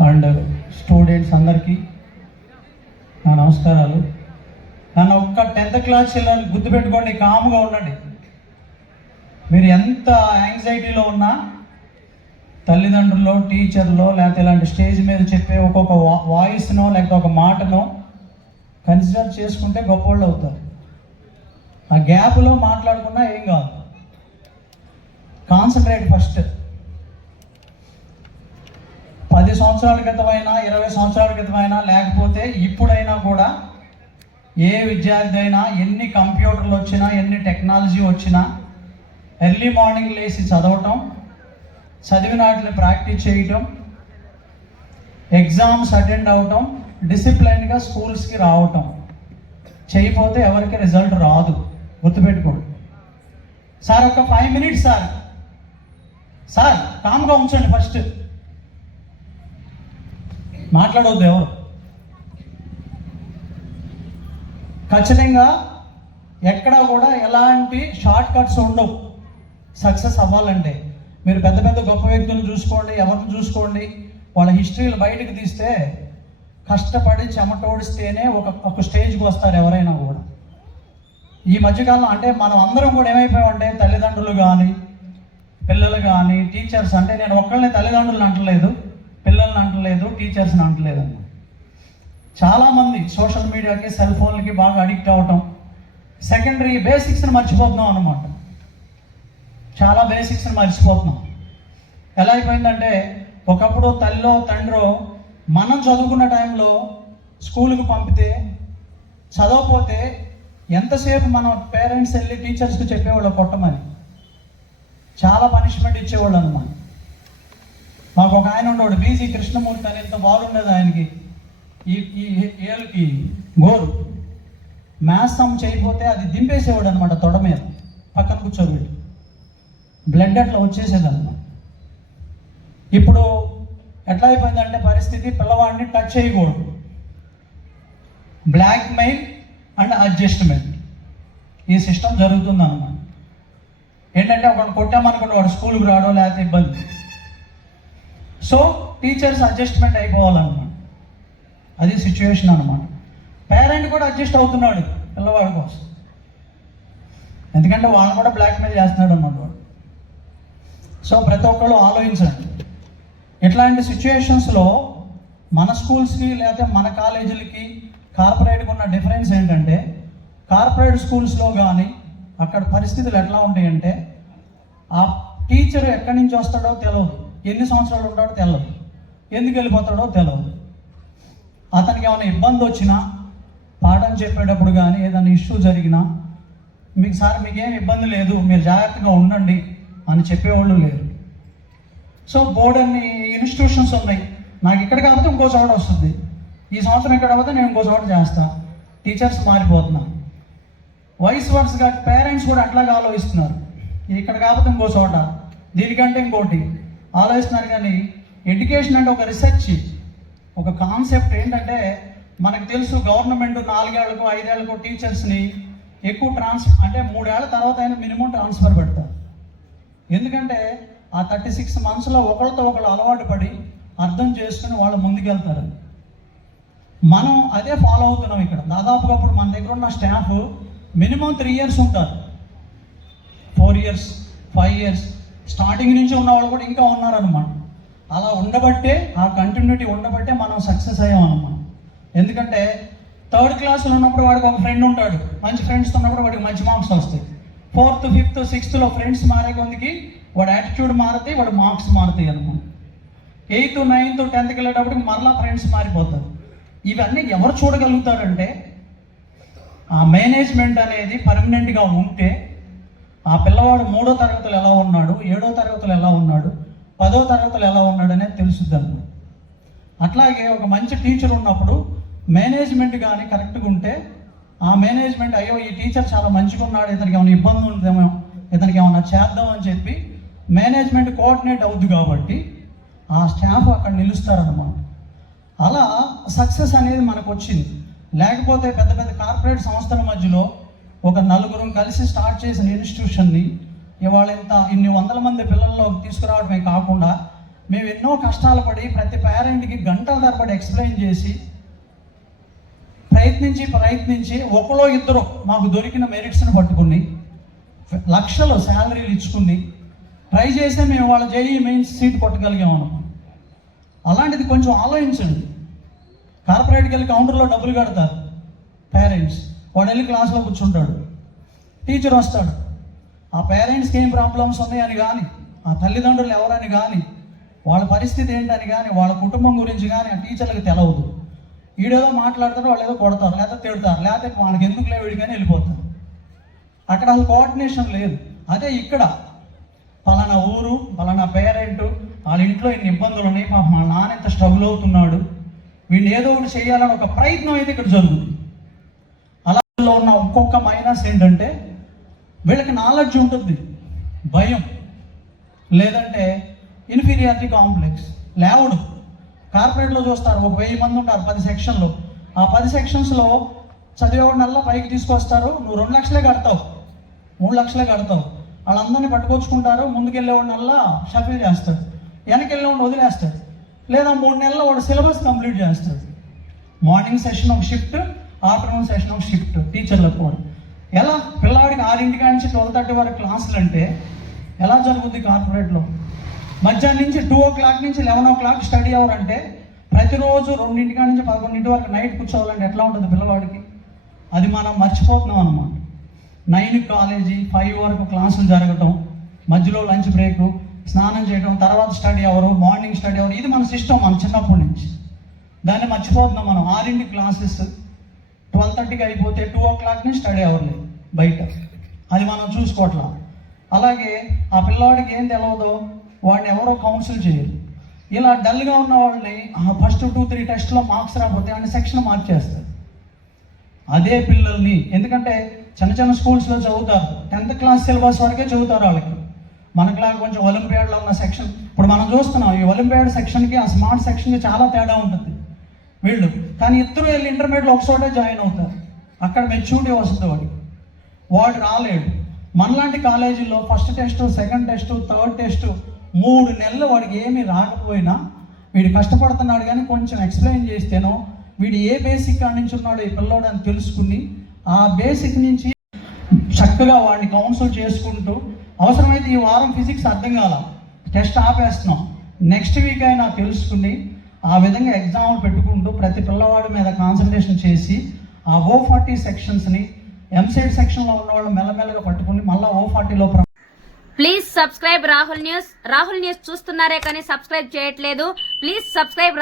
And students అందరికీ నా నమస్కారాలు. నన్ను ఒక్క టెన్త్ క్లాస్ పిల్లలు గుర్తుపెట్టుకోండి కామ్గా ఉండండి. మీరు ఎంత యాంగ్జైటీలో ఉన్నా తల్లిదండ్రుల్లో టీచర్లో లేకపోతే ఇలాంటి స్టేజ్ మీద చెప్పే ఒక్కొక్క వాయిస్నో లేకపోతే ఒక మాటనో కన్సిడర్ చేసుకుంటే గొప్పవాళ్ళు అవుతారు. ఆ గ్యాప్లో మాట్లాడుకున్నా ఏం కాదు. Concentrate first. పది సంవత్సరాల క్రితమైనా ఇరవై సంవత్సరాల క్రితమైనా లేకపోతే ఇప్పుడైనా కూడా ఏ విద్యార్థి అయినా ఎన్ని కంప్యూటర్లు వచ్చినా ఎన్ని టెక్నాలజీ వచ్చినా ఎర్లీ మార్నింగ్ లేచి చదవటం చదివిన వాటిని ప్రాక్టీస్ చేయటం ఎగ్జామ్స్ అటెండ్ అవటం డిసిప్లైన్గా స్కూల్స్కి రావటం. చేయకపోతే ఎవరికి రిజల్ట్ రాదు. గుర్తుపెట్టుకోండి. సార్ ఒక ఫైవ్ మినిట్స్ సార్. సార్ కామ్గా ఉంచండి ఫస్ట్. మాట్లాడవద్దు ఎవరు? ఖచ్చితంగా ఎక్కడా కూడా ఎలాంటి షార్ట్ కట్స్ ఉండవు. సక్సెస్ అవ్వాలంటే. మీరు పెద్ద పెద్ద గొప్ప వ్యక్తులను చూసుకోండి ఎవరిని చూసుకోండి వాళ్ళ హిస్టరీలు బయటకు తీస్తే కష్టపడి చెమటోడిస్తేనే ఒక ఒక స్టేజ్కి వస్తారు ఎవరైనా కూడా. ఈ మధ్యకాలం అంటే మనం అందరం కూడా ఏమైపోయామంటే తల్లిదండ్రులు కానీ పిల్లలు కానీ టీచర్స్ అంటే నేను ఒక్కళ్ళని తల్లిదండ్రులు అంటలేదు. పిల్లల్ని అంటలేదు టీచర్స్ని అంటలేదు అన్న చాలామంది సోషల్ మీడియాకి సెల్ ఫోన్లకి బాగా అడిక్ట్ అవ్వటం సెకండరీ బేసిక్స్ని మర్చిపోతున్నాం అనమాట చాలా బేసిక్స్ని మర్చిపోతున్నాం. ఎలా అయిపోయిందంటే ఒకప్పుడు తల్లో తండ్రో మనం చదువుకున్న టైంలో స్కూల్కి పంపితే చదవకపోతే ఎంతసేపు మన పేరెంట్స్ వెళ్ళి టీచర్స్కి చెప్పేవాళ్ళు కొట్టమని. చాలా పనిష్మెంట్ ఇచ్చేవాళ్ళు అనమాట మాకు ఒక ఆయన ఉండేవాడు బీసీ కృష్ణమూర్తి అని ఎంత బాగుండేది ఆయనకి. ఈ ఈ ఏళ్ళకి గోరు. మ్యాథ్స్ చేయకపోతే అది దింపేసేవాడు అనమాట తొడ మీద. పక్కన కూర్చోబెట్టి బ్లడ్ అట్లా వచ్చేసేది అనమాట ఇప్పుడు ఎట్లా అయిపోయిందంటే పరిస్థితి పిల్లవాడిని టచ్ చేయకూడదు. బ్లాక్ మెయిల్ అండ్ అడ్జస్ట్మెంట్ ఈ సిస్టమ్ జరుగుతుంది అనమాట ఏంటంటే ఒకటి కొట్టామనుకోండి వాడు స్కూల్కి రావడం లేకపోతే ఇబ్బంది. సో టీచర్స్ అడ్జస్ట్మెంట్ అయిపోవాలన్నమాట. అది సిచ్యువేషన్ అనమాట పేరెంట్ కూడా అడ్జస్ట్ అవుతున్నాడు పిల్లవాడి కోసం. ఎందుకంటే వాళ్ళు కూడా బ్లాక్మెయిల్ చేస్తున్నాడు అన్నమాట వాడు. సో ప్రతి ఒక్కళ్ళు ఆలోచించండి. ఇట్లాంటి సిచ్యువేషన్స్లో మన స్కూల్స్కి లేకపోతే మన కాలేజీలకి కార్పొరేట్కి ఉన్న డిఫరెన్స్ ఏంటంటే కార్పొరేట్ స్కూల్స్లో కానీ అక్కడ పరిస్థితులు ఎట్లా ఉంటాయంటే ఆ టీచర్ ఎక్కడి నుంచి వస్తాడో తెలియదు ఎన్ని సంవత్సరాలు ఉంటాడో తెలియదు ఎందుకు వెళ్ళిపోతాడో తెలవదు. అతనికి ఏమైనా ఇబ్బంది వచ్చినా పాఠం చెప్పేటప్పుడు కానీ ఏదైనా ఇష్యూ జరిగినా మీకు సార్ మీకేం ఇబ్బంది లేదు మీరు జాగ్రత్తగా ఉండండి అని చెప్పేవాళ్ళు లేరు. సో బోర్డు అన్ని ఇన్స్టిట్యూషన్స్ ఉన్నాయి. నాకు ఇక్కడ కాకపోతే ఇంకో చోట వస్తుంది. ఈ సంవత్సరం ఇక్కడ కాకపోతే నేను ఇంకో చోట చేస్తా. టీచర్స్ మారిపోతున్నా. వయసు వరుసగా పేరెంట్స్ కూడా అట్లాగే ఆలోచిస్తున్నారు. ఇక్కడ కాకపోతే ఇంకో చోట దీనికంటే ఇంకోటి ఆలోచిస్తున్నారు కానీ ఎడ్యుకేషన్ అంటే ఒక రీసెర్చ్ ఒక కాన్సెప్ట్ ఏంటంటే మనకు తెలుసు గవర్నమెంట్ నాలుగేళ్ళకు ఐదేళ్ళకు టీచర్స్ని ఎక్కువ ట్రాన్స్ అంటే మూడేళ్ళ తర్వాత అయినా మినిమం ట్రాన్స్ఫర్ పెడతారు. ఎందుకంటే ఆ థర్టీ సిక్స్ మంత్స్లో ఒకళ్ళతో ఒకళ్ళు అలవాటు పడి అర్థం చేసుకుని వాళ్ళు ముందుకెళ్తారు. మనం అదే ఫాలో అవుతున్నాం ఇక్కడ. దాదాపుగా అప్పుడు మన దగ్గర ఉన్న స్టాఫ్ మినిమం త్రీ ఇయర్స్ ఉంటారు. Four years five years starting నుంచి ఉన్న వాళ్ళు కూడా ఇంకా ఉన్నారనమాట అలా ఉండబట్టే ఆ కంటిన్యూటీ ఉండబట్టే మనం సక్సెస్ అయ్యాం అనమాట ఎందుకంటే థర్డ్ క్లాస్లో ఉన్నప్పుడు వాడికి ఒక ఫ్రెండ్ ఉంటాడు. మంచి ఫ్రెండ్స్ ఉన్నప్పుడు వాడికి మంచి మార్క్స్ వస్తాయి. ఫోర్త్ ఫిఫ్త్ సిక్స్త్లో ఫ్రెండ్స్ మారే కొందికి వాడి యాటిట్యూడ్ మారుతాయి వాడి మార్క్స్ మారుతాయి అనమాట ఎయిత్ నైన్త్ టెన్త్కి వెళ్ళేటప్పటికి మరలా ఫ్రెండ్స్ మారిపోతారు. ఇవన్నీ ఎవరు చూడగలుగుతారంటే ఆ మేనేజ్మెంట్ అనేది పర్మనెంట్గా ఉంటే ఆ పిల్లవాడు మూడో తరగతులు ఎలా ఉన్నాడు? ఏడో తరగతులు ఎలా ఉన్నాడు? పదో తరగతులు ఎలా ఉన్నాడు అనేది తెలుసుద్ది అనమాట అట్లాగే ఒక మంచి టీచర్ ఉన్నప్పుడు మేనేజ్మెంట్ కానీ కరెక్ట్గా ఉంటే ఆ మేనేజ్మెంట్ అయ్యో ఈ టీచర్ చాలా మంచిగా ఉన్నాడు ఇతనికి ఏమైనా ఇబ్బంది ఉందేమో ఇతనికి ఏమైనా చేద్దాం అని చెప్పి మేనేజ్మెంట్ కోఆర్డినేట్ అవుద్ది కాబట్టి ఆ స్టాఫ్ అక్కడ నిలుస్తారనమాట అలా సక్సెస్ అనేది మనకు వచ్చింది లేకపోతే పెద్ద పెద్ద కార్పొరేట్ సంస్థల మధ్యలో ఒక నలుగురం కలిసి స్టార్ట్ చేసిన ఇన్స్టిట్యూషన్ని ఇవాళ ఇంత ఇన్ని వందల మంది పిల్లల్లోకి తీసుకురావడమే కాకుండా మేము ఎన్నో కష్టాలు పడి ప్రతి పేరెంట్కి గంటల తరబడి ఎక్స్ప్లెయిన్ చేసి ప్రయత్నించి ప్రయత్నించి ఒకలో ఇద్దరు మాకు దొరికిన మెరిట్స్ని పట్టుకుని లక్షలు శాలరీలు ఇచ్చుకుని ట్రై చేస్తే మేము వాళ్ళ జేఈ మెయిన్స్ సీట్ కొట్టగలిగాం అలాంటిది కొంచెం ఆలోచించండి. కార్పొరేట్కి వెళ్ళి కౌంటర్లో డబ్బులు కడతారు పేరెంట్స్. వాడు వెళ్ళి క్లాస్లో కూర్చుంటాడు. టీచర్ వస్తాడు. ఆ పేరెంట్స్కి ఏం ప్రాబ్లమ్స్ ఉన్నాయని కానీ ఆ తల్లిదండ్రులు ఎవరని కానీ వాళ్ళ పరిస్థితి ఏంటని కానీ వాళ్ళ కుటుంబం గురించి కానీ ఆ టీచర్లకు తెలవదు. వీడేదో మాట్లాడతారు వాళ్ళు ఏదో కొడతారు లేకపోతే తిడతారు లేకపోతే వాళ్ళకి ఎందుకు లేవు కానీ వెళ్ళిపోతారు. అక్కడ అసలు కోఆర్డినేషన్ లేదు. అదే ఇక్కడ. పలానా ఊరు పలానా పేరెంట్ వాళ్ళ ఇంట్లో ఇన్ని ఇబ్బందులు ఉన్నాయి మా నాన్న ఎంత స్ట్రగుల్ అవుతున్నాడు వీడిని ఏదో ఒకటి చేయాలని ఒక ప్రయత్నం అయితే ఇక్కడ జరుగుతుంది. అలాలో ఉన్న ఒక్కొక్క మైనస్ ఏంటంటే వీళ్ళకి నాలెడ్జ్ ఉంటుంది. భయం. లేదంటే ఇన్ఫీరియారిటీ కాంప్లెక్స్ లేవుడు. కార్పొరేట్లో చూస్తారు ఒక వెయ్యి మంది ఉంటారు పది సెక్షన్లు ఆ పది సెక్షన్స్లో చదివేవాడినల్లా పైకి తీసుకొస్తారు. నువ్వు రెండు లక్షలే కడతావు. మూడు లక్షలే కడతావు. వాళ్ళందరినీ పట్టుకొచ్చుకుంటారు. ముందుకెళ్ళేవాడినల్లా షఫిల్ చేస్తాడు. వెనకెళ్ళేవాడిని వదిలేస్తాడు. లేదా మూడు నెలల్లో వాడు సిలబస్ కంప్లీట్ చేస్తాడు. మార్నింగ్ సెషన్ ఒక షిఫ్ట్ ఆఫ్టర్నూన్ సెషన్ ఒక షిఫ్ట్ టీచర్లకు కూడా ఎలా? పిల్లవాడికి ఆరింటి నుంచి ట్వెల్వ్ థర్టీ వరకు క్లాసులు అంటే ఎలా జరుగుద్ది కార్పొరేట్లో మధ్యాహ్నం నుంచి టూ ఓ క్లాక్ నుంచి eleven o'clock study hour అంటే ప్రతిరోజు రెండింటి నుంచి పదకొండింటి వరకు నైట్ కూర్చోవాలంటే ఎట్లా ఉంటుంది పిల్లవాడికి? అది మనం మర్చిపోతున్నాం అనమాట నైన్ కాలేజీ ఫైవ్ వరకు క్లాసులు జరగటం మధ్యలో లంచ్ బ్రేక్ స్నానం చేయడం తర్వాత study hour morning study hour ఇది మన సిస్టమ్ మన చిన్నప్పటి నుంచి. దాన్ని మర్చిపోతున్నాం మనం. ఆరింటి క్లాసెస్ ట్వెల్వ్ థర్టీకి అయిపోతే టూ ఓ క్లాక్ని స్టడీ అవ్వాలి బయట. అది మనం చూసుకోవట్లా. అలాగే ఆ పిల్లవాడికి ఏం తెలియదో వాడిని ఎవరో కౌన్సిల్ చేయరు. ఇలా డల్గా ఉన్న వాళ్ళని ఫస్ట్ టూ త్రీ టెస్ట్లో మార్క్స్ రాకపోతే వాడిని సెక్షన్ మార్చేస్తారు. అదే పిల్లల్ని. ఎందుకంటే చిన్న చిన్న స్కూల్స్లో చదువుతారు. టెన్త్ క్లాస్ సిలబస్ వరకే చదువుతారు వాళ్ళకి. మనకులాగా కొంచెం ఒలింపియాడ్లో ఉన్న సెక్షన్ ఇప్పుడు మనం చూస్తున్నాం ఈ ఒలింపియాడ్ సెక్షన్కి ఆ స్మార్ట్ సెక్షన్కి చాలా తేడా ఉంటుంది. వీళ్ళు. కానీ ఇద్దరు వెళ్ళి ఇంటర్మీడియట్లో ఒక చోటే జాయిన్ అవుతారు. అక్కడ మెచ్యూరిటీ వస్తుంది వాడికి వాడు రాలేడు. మనలాంటి కాలేజీల్లో first test second test third test మూడు నెలలు వాడికి ఏమీ రాకపోయినా వీడు కష్టపడుతున్నాడు కానీ కొంచెం ఎక్స్ప్లెయిన్ చేస్తేనో వీడు ఏ బేసిక్ కాడి నుంచి ఉన్నాడో ఈ పిల్లోడు అని తెలుసుకుని ఆ బేసిక్ నుంచి చక్కగా వాడిని కౌన్సిల్ చేసుకుంటూ అవసరమైతే ఈ వారం ఫిజిక్స్ అర్థం కాల. టెస్ట్ ఆపేస్తున్నాం. నెక్స్ట్ వీక్ అయినా తెలుసుకుని ఆ విధంగా ఎగ్జామ్లు పెట్టుకుంటూ ప్రతి పిల్లవాడి మీద కాన్సన్ట్రేషన్ చేసి ఆ ఓ ఫార్టీ సెక్షన్స్ని ఎంసెట్ సెక్షన్లో ఉన్న వాళ్ళు మెల్లమెల్లగా పట్టుకుని మళ్ళీ ఓ ఫార్టీలో please subscribe Rahul news Rahul news చూస్తున్నారే కానీ సబ్స్క్రైబ్ చేయట్లేదు. Please subscribe